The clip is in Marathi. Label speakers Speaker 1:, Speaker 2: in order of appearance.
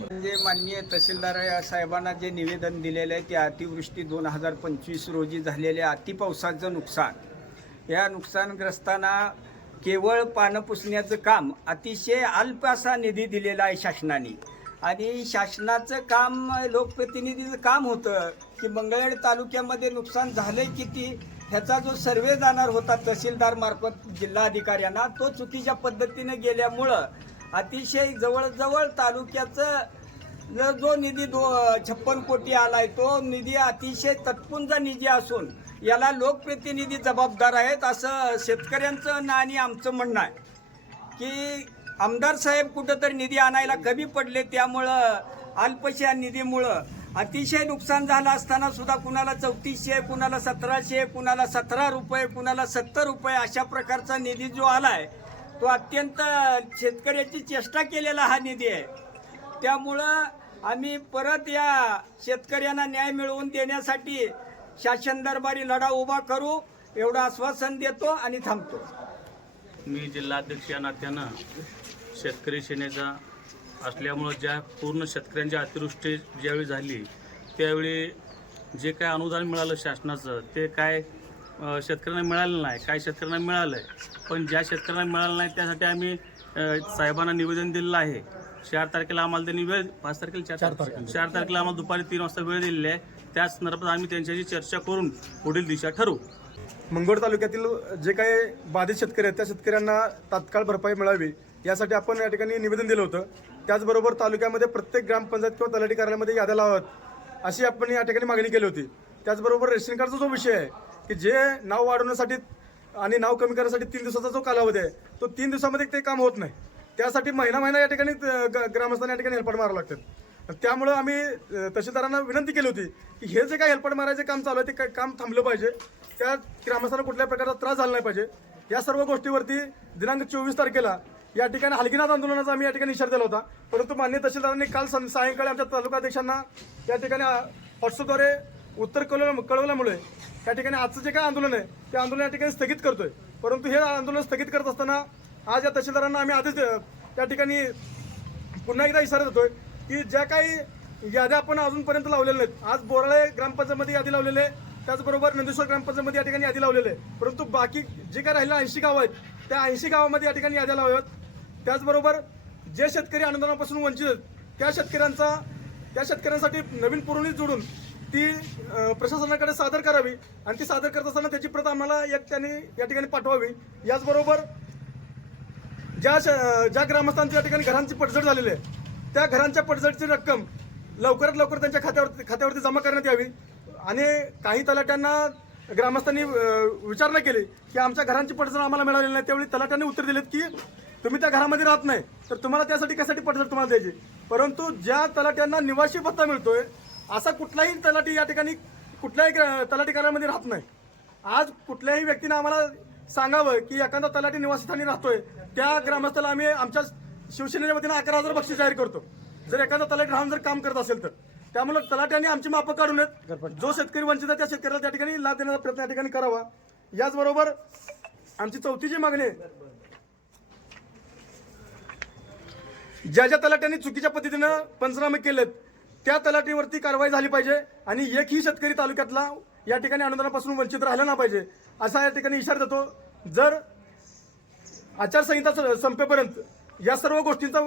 Speaker 1: म्हणजे माननीय तहसीलदार साहेबांना जे निवेदन दिलेलं आहे ते अतिवृष्टी दोन हजार पंचवीस रोजी झालेल्या अतिपावसाचं नुकसान. या नुकसानग्रस्तांना केवळ पानं पुसण्याचं काम अतिशय अल्प असा निधी दिलेला आहे शासनाने. आणि शासनाचं काम लोकप्रतिनिधीचं काम होतं की मंगळवेढ तालुक्यामध्ये नुकसान झालंय किती ह्याचा जो सर्वे जाणार होता तहसीलदार मार्फत जिल्हाधिकाऱ्यांना तो चुकीच्या पद्धतीने गेल्यामुळं अतिशय जवळजवळ तालुक्याचं जो- जो निधी दो छप्पन कोटी आलाय तो निधी अतिशय तत्पुंजा निधी असून याला लोकप्रतिनिधी जबाबदार आहेत असं शेतकऱ्यांचं ना आणि आमचं म्हणणं आहे. की आमदार साहेब कुठंतरी निधी आणायला कमी पडले त्यामुळं अल्पशा निधीमुळं अतिशय नुकसान झालं असताना सुद्धा कुणाला चौतीसशे कुणाला सतराशे कुणाला सतरा रुपये कुणाला सत्तर रुपये अशा प्रकारचा निधी जो आला आहे तो अत्यंत शेतकऱ्याची चेष्टा केलेला हा निधी आहे. त्यामुळं आम्ही परत या शेतकऱ्यांना न्याय मिळवून देण्यासाठी शासन दरबारी लढा उभा करू एवढं आश्वासन देतो आणि थांबतो.
Speaker 2: मी जिल्हाध्यक्ष या नात्यानं शेतकरी सेनेचा असल्यामुळं ज्या पूर्ण शेतकऱ्यांची अतिवृष्टी ज्यावेळी झाली त्यावेळी जे काय अनुदान मिळालं शासनाचं ते काय शेतकऱ्यांना मिळालं नाही. काय शेतकऱ्यांना मिळालं आहे पण ज्या शेतकऱ्यांना मिळालं नाही त्यासाठी आम्ही साहेबांना निवेदन दिलेलं आहे. चार तारखेला आम्हाला त्यांनी वेळ पाच तारखेला चार तारखेला. चार तारखेला आम्हाला दुपारी तीन वाजता वेळ दिलेली आहे. त्याच संदर्भात आम्ही त्यांच्याशी चर्चा करून पुढील दिशा ठरवू.
Speaker 3: मंगळ तालुक्यातील जे काही बाधित शेतकरी आहेत त्या शेतकऱ्यांना तात्काळ भरपाई मिळावी यासाठी आपण या ठिकाणी निवेदन दिलं होतं. त्याचबरोबर तालुक्यामध्ये प्रत्येक ग्रामपंचायत किंवा तलाठी कार्यालयामध्ये याद्या लावाव्यात अशी आपण या ठिकाणी मागणी केली होती. त्याचबरोबर रेशन कार्डचा जो विषय आहे की जे नाव वाढवण्यासाठी आणि नाव कमी करण्यासाठी तीन दिवसाचा जो कालावधी आहे तो तीन दिवसामध्ये ते काम होत नाही. त्यासाठी महिना महिना या ठिकाणी ग- ग्रामस्थांना या ठिकाणी हेल्पड मारावं लागतात. त्यामुळं आम्ही तहसीलदारांना विनंती केली होती की हे जे काय हेल्पड मारायचे काम चालू आहे ते काय काम थांबलं पाहिजे. त्या ग्रामस्थांना कुठल्या प्रकारचा त्रास झाला नाही पाहिजे. या सर्व गोष्टीवरती दिनांक चोवीस तारखेला या ठिकाणी हलगीनाथ आंदोलनाचा आम्ही या ठिकाणी इशारा दिला होता. परंतु मान्य तहसीलदारांनी काल सायंकाळी आमच्या तालुका अध्यक्षांना या ठिकाणी व्हॉट्सअपद्वारे उत्तर कळवलं कळवल्यामुळे त्या ठिकाणी आजचं जे काय आंदोलन आहे ते आंदोलन या ठिकाणी स्थगित करतोय. परंतु हे आंदोलन स्थगित करत असताना आज या तहसीलदारांना आम्ही आधीच त्या ठिकाणी पुन्हा एकदा इशारा देतोय की ज्या काही याद्या आपण अजूनपर्यंत लावलेल्या नाहीत आज बोराळे ग्रामपंचायतमध्ये यादी लावलेली आहे. त्याचबरोबर नंदेश्वर ग्रामपंचायतमध्ये या ठिकाणी यादी लावलेली आहे. परंतु बाकी जे काय राहिलं ऐंशी गावं आहेत त्या ऐंशी गावामध्ये या ठिकाणी याद्या लावाव्यात. त्याचबरोबर जे शेतकरी अनुदानापासून वंचित आहेत त्या शेतकऱ्यांचा त्या शेतकऱ्यांसाठी नवीन पुरवणी जोडून ती प्रशासनाकडे सादर करावी आणि ती सादर करत असताना त्याची प्रत आम्हाला एक त्यांनी या ठिकाणी पाठवावी. याचबरोबर ज्या श- ज्या ग्रामस्थांच्या या ठिकाणी घरांची पडझड झालेली आहे त्या घरांच्या पडझडची रक्कम लवकरात लवकर त्यांच्या खात्यावरती खात्यावरती जमा करण्यात यावी. आणि काही तलाट्यांना ग्रामस्थांनी विचारणा केली की आमच्या घरांची पडझड आम्हाला मिळालेली नाही त्यावेळी तलाट्यांनी उत्तर दिलेत की तुम्ही त्या घरामध्ये राहत नाही तर तुम्हाला त्यासाठी कशासाठी पडझड तुम्हाला द्यायची? परंतु ज्या तलाट्यांना निवासी पत्ता मिळतोय असा कुठलाही तलाठी या ठिकाणी कुठल्याही तलाठी कार्यालयामध्ये राहत नाही. आज कुठल्याही व्यक्तीने आम्हाला सांगावं की एखादा तलाठी निवासस्थानी राहतोय त्या ग्रामस्थाला आम्ही आमच्या शिवसेनेच्या वतीनं अकरा हजार बक्षीस जाहीर करतो. जर एखादा तलाठी राहून जर काम करत असेल तर. त्यामुळे तलाट्यांनी आमची मापं काढून येत. जो शेतकरी वंचित आहे त्या शेतकऱ्याला त्या ठिकाणी लाभ देण्याचा प्रयत्न या ठिकाणी करावा. याचबरोबर आमची चौथीची मागणी आहे. ज्या ज्या तलाट्यांनी चुकीच्या पद्धतीनं पंचनामे केलेत त्या तलाठीवरती कारवाई झाली पाहिजे आणि एकही शेतकरी तालुक्यातला या ठिकाणी अनुदानापासून वंचित राहिला ना पाहिजे असा या ठिकाणी इशारा देतो. जर आचारसंहिता संपेपर्यंत या सर्व गोष्टींचा